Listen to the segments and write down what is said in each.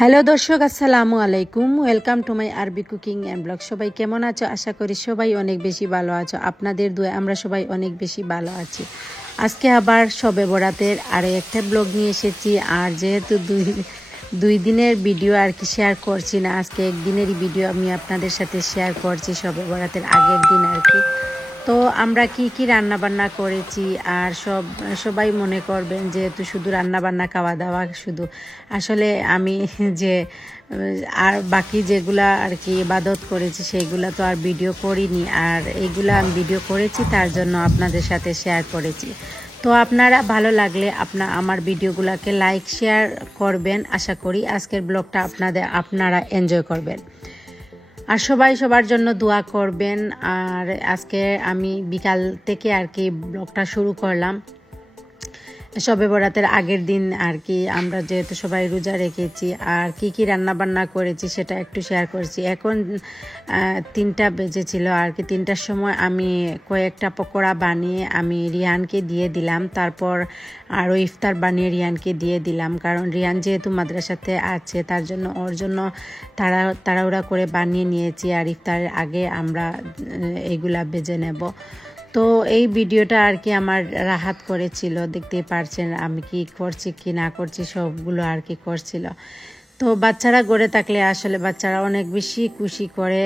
Hello দর্শক, আসসালামু আলাইকুম। ওয়েলকাম টু মাই আরবি কুকিং অ্যান্ড ব্লগ। সবাই কেমন আছো? আশা করি সবাই অনেক বেশি ভালো আছো। আপনাদের দোয়ায় আমরা সবাই অনেক বেশি ভালো আছি। আজকে আবার শবে বরাতের আরও একটা ব্লগ নিয়ে এসেছি। আর যেহেতু দুই দিনের ভিডিও আর কি শেয়ার করছি না, আজকে একদিনেরই ভিডিও আমি আপনাদের সাথে শেয়ার করছি, শবে বরাতের আগের দিন আর কি। তো আমরা কি রান্না বান্না করেছি আর সবাই মনে করবেন যেহেতু শুধু রান্না বান্না খাওয়া দাওয়া শুধু, আসলে আমি যে আর বাকি যেগুলা আর কি ইবাদত করেছি সেইগুলা তো আর ভিডিও করিনি, আর এইগুলা আমি ভিডিও করেছি তার জন্য আপনাদের সাথে শেয়ার করেছি। তো আপনারা ভালো লাগলে আমার ভিডিওগুলোকে লাইক শেয়ার করবেন। আশা করি আজকের ব্লগটা আপনারা এনজয় করবেন আর সবাই সবার জন্য দোয়া করবেন। আর আজকে আমি বিকাল থেকে আর কি ব্লগটা শুরু করলাম, শবে বরাতের আগের দিন আর কি। আমরা যেহেতু সবাই রোজা রেখেছি আর কি রান্না বান্না করেছি সেটা একটু শেয়ার করছি। এখন 3টা বেজেছিল আর কি। 3টার সময় আমি কয়েকটা পকোড়া বানিয়ে আমি রিয়ানকে দিয়ে দিলাম, তারপর আরও ইফতার বানিয়ে রিয়ানকে দিয়ে দিলাম, কারণ রিয়ান যেহেতু মাদ্রাসাতে আছে তার জন্য ওর জন্য তাড়াহুড়া করে বানিয়ে নিয়েছি। আর ইফতারের আগে আমরা এইগুলা বেজে নেব। তো এই ভিডিওটা আর কি আমার রাহাত করেছিল, দেখতেই পারছেন আমি কি করছি কি না করছি সবগুলো আর কি করছিল। তো বাচ্চারা গড়ে থাকলে আসলে বাচ্চারা অনেক বেশি খুশি করে,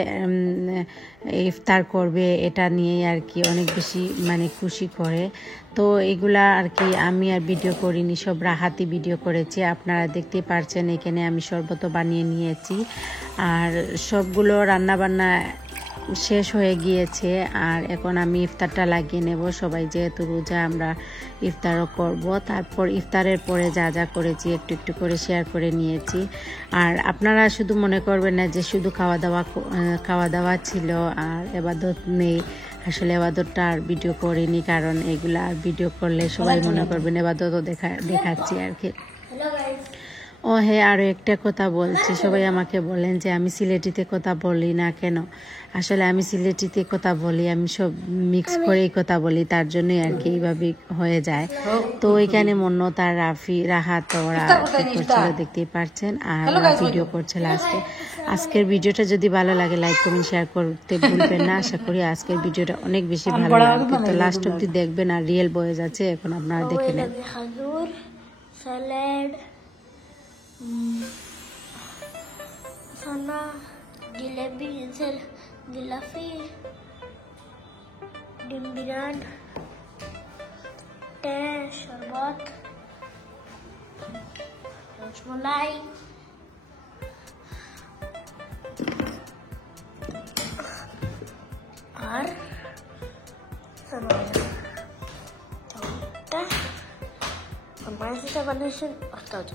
ইফতার করবে এটা নিয়ে আর কি অনেক বেশি খুশি করে। তো এগুলা আর কি আমি আর ভিডিও করিনি, সব রাহাতি ভিডিও করেছি। আপনারা দেখতেই পারছেন এখানে আমি শরবত বানিয়ে নিয়েছি আর সবগুলো রান্না বান্না শেষ হয়ে গিয়েছে। আর এখন আমি ইফতারটা লাগিয়ে নেব। সবাই যেহেতু রোজা আমরা ইফতারও করব। তারপর ইফতারের পরে যা যা করেছি একটু একটু করে শেয়ার করে নিয়েছি। আর আপনারা শুধু মনে করবেন না যে শুধু খাওয়া দাওয়া ছিল আর ইবাদত নেই। আসলে ইবাদতটা আর ভিডিও করিনি, কারণ এগুলা আর ভিডিও করলে সবাই মনে করবেন ইবাদতও দেখাচ্ছি আর কি। ও হ্যাঁ, আরও একটা কথা বলছি, সবাই আমাকে বলেন যে আমি সিলেটিতে কথা বলি না কেন। আসলে আমি সিলেটিতে কথা বলি, আমি সব মিক্স করেই কথা বলি, তার জন্যই আর কি এইভাবে হয়ে যায়। তো ওইখানে মন্নত আর রাহাত ওরা করছিল দেখতেই পারছেন, আর ওরা ভিডিও করছিল আজকের ভিডিওটা যদি ভালো লাগে লাইক কমেন্ট শেয়ার করতে ভুলবেন না। আশা করি আজকের ভিডিওটা অনেক বেশি ভালো লাগবে। তো লাস্ট অব্দি দেখবেন আর রিয়েল বয়ে যাচ্ছে, এখন আপনারা দেখে নেন। sana gilafi dimbiran teh শরবত রসমালাই আর আমার সাথে বানিয়েছেন অস্তাদ।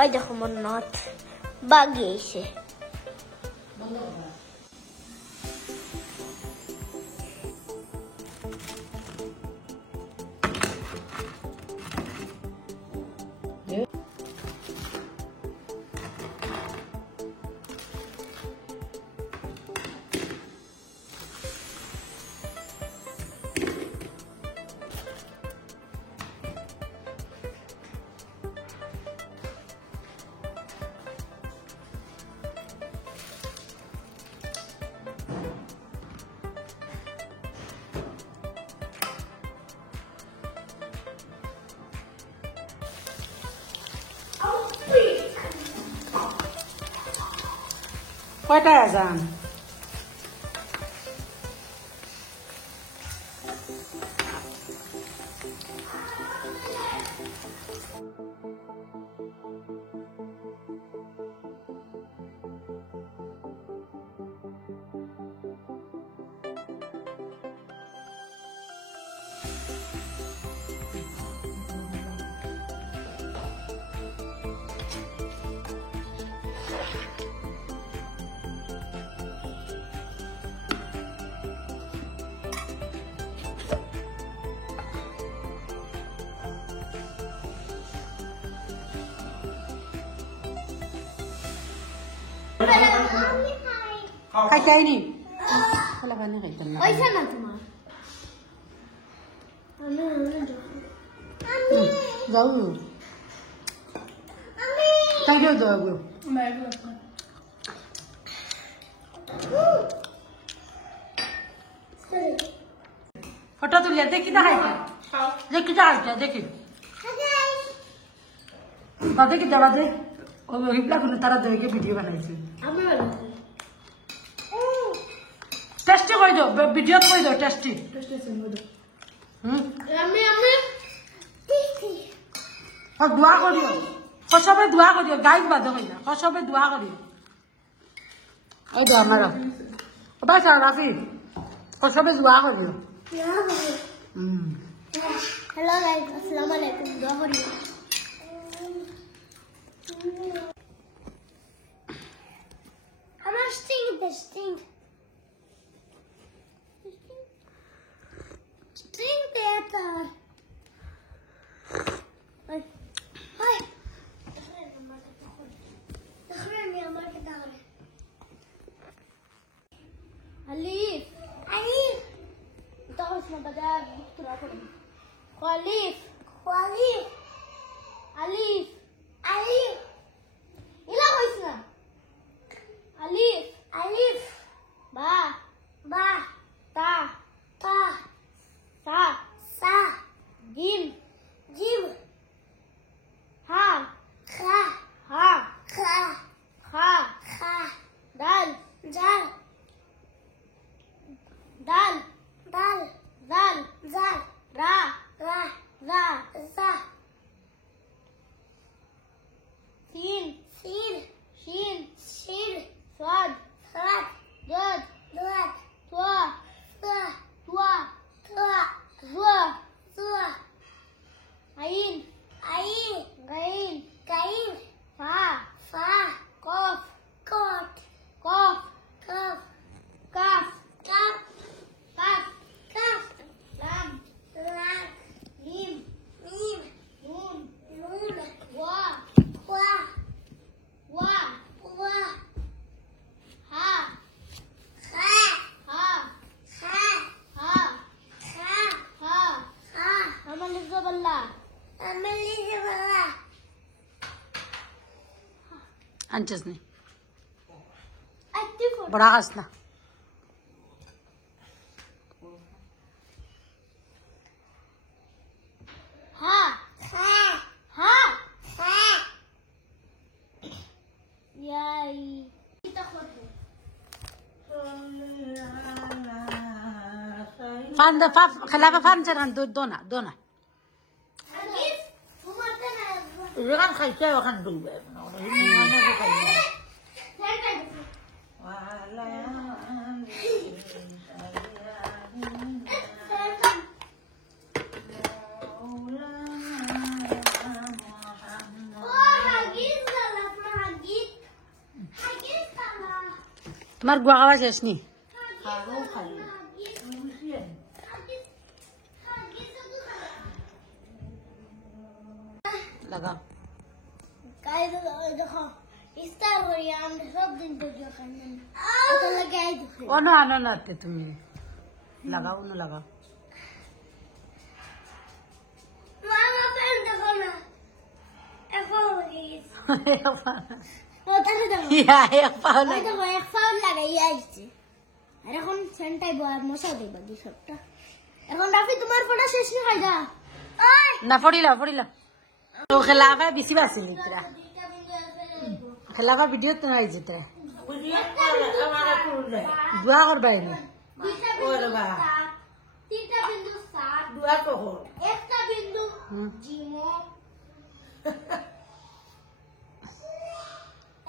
ওই দেখো মন্নত বাগিয়েছে। কয়টা আজান? খাইতে আইনি খেলা খানি খাইতাম না পয়সা না তোমার যাও থ্যাংক ইউ দাও ফটো তুলিয়া দেখি না খাইতা দেখি যা আসছে দেখি তাদের কি দেওয়া দে ও হিপলা কোনো তারা দেখে ভিডিও বানাইছে টেস্টি করে দাও ভিডিও করে দাও টেস্টি দোয়া করিও সবে দোয়া করিও গাইড বাদ হয় না সবে দোয়া করিও এই দো আমার বাস রাফি সবে দোয়া করিও হ্যালো গাইস আসসালামু আলাইকুম দোয়া করি আমার স্টিং পেপার হাই দেখুন আমার কি দাও আলিফ এটা হচ্ছে বাজার তোরা করে Alif. Ila voice na. Alif. Ba. Ta. Sa. Jim. Ha. Kha. Dal. Ra. Sin. Shin. Sad. Dad. Twa. Zwa. Ain. Gain. Fa. Kof. Kaf. Lam. Mim. Nun. Wa. Ha. Amal Zaballa. अंचस नहीं Active. बड़ा हंसना Ha. Yay. Kita khudu. फान the Faf खिलाफा फान चरन दोना Alif. Umata na. Jangan kaya akan dulu. Mar gua awas ya sini. लगा guys देखो star हो रही है हम सब दिन तो जो करने तो लगाई दो ओ ना ना ना ते तुम्हें लगाओ ना लगाओ मामा पेन देखो ना एफोरिस ওটাতে দেখো या एक पाव ওই দেখো এক পাউন্ড লাগাই আসছে আর এখন সেন্টাই বয় মশা দেবা দি সবটা এখন রাফি তোমার ফটো শেষ না হয় যা ওই ना पड़ीला तो खिलाफा बिसी बासी लिखरा खिलाफा वीडियो तो नहीं जितरा दुआ कर भाई ने তিনটা বিন্দু 7 দুয়া কহ একটা বিন্দু জিমো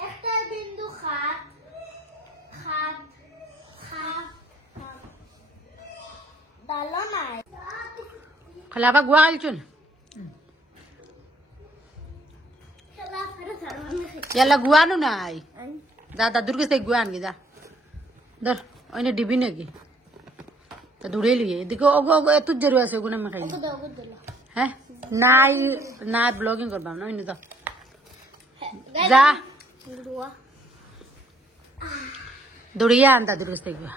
একটা বিন্দু খাত দালো নাই खिलाफा गुआ चुन খেলা ফেরে ধরনে याला गुआ नु ना आई दादा दुर्गे से गुआ आनगे जा दर ओने डिबी ने की तो दुड़े लिए देखो ओगो एतु जरूर से गुना में खाई তো দাও দিলো हैं ना ब्लॉगिंग करबा ना इने तो जा দুয়া দৌড়িয়া আন দাদুর কাছ থেকে মা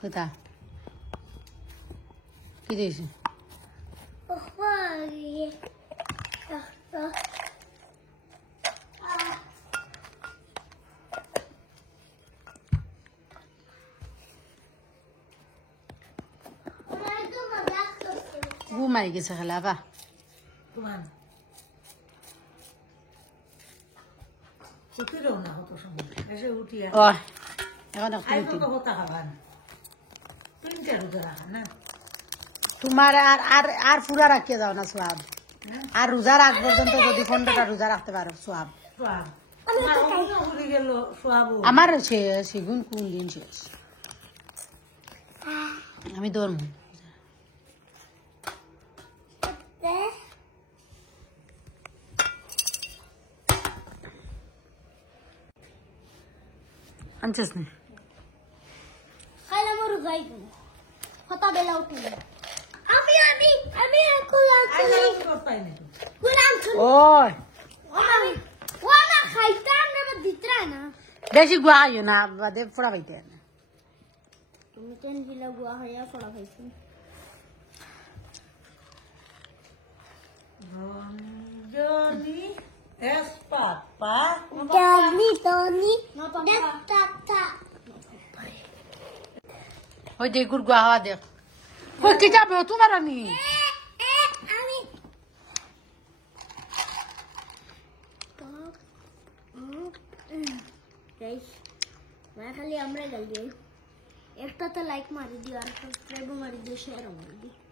কোথা কি দিয়েছে ঘুমাই গেছে খেলা বা তোমার উঠিলেও না হতো সময় এসে উঠিয়া ও এখন আইবো তো হতা খাবার তিনটা রোজা রাখা না তোমার আর আর আর পুরা রাখিয়ে যাও না সোয়াব হ্যাঁ আর রোজা রাখ পর্যন্ত যদি 15টা রোজা রাখতে পারো সোয়াব সোয়াব তোমার অন্য ঘুরে গেল সোয়াবো আমার সেগুন কোন দিন শেষ আমি ধরবো আনছিস না খাইলে মরু গাই হতা বেলা উঠে আমি কুলাম করতাই না ওই ওনা খাইতাম না দিতরা না বেশি গুয়াইও না বাদে পুরা পাইতে না তুমি তেন দিলা গুয়া হইয়া পড়া খাইছি রঞ্জনী এসপাত পা টনি তা ওই দেখ গুড় গুয়া হওয়া দেখ ওই কি যাবে তোমার আমি আমি গাইস मैं खाली আমরা গাল দিই একটা তো লাইক মারি দিও আর সাবস্ক্রাইব মারি দিও শেয়ার মারি দিও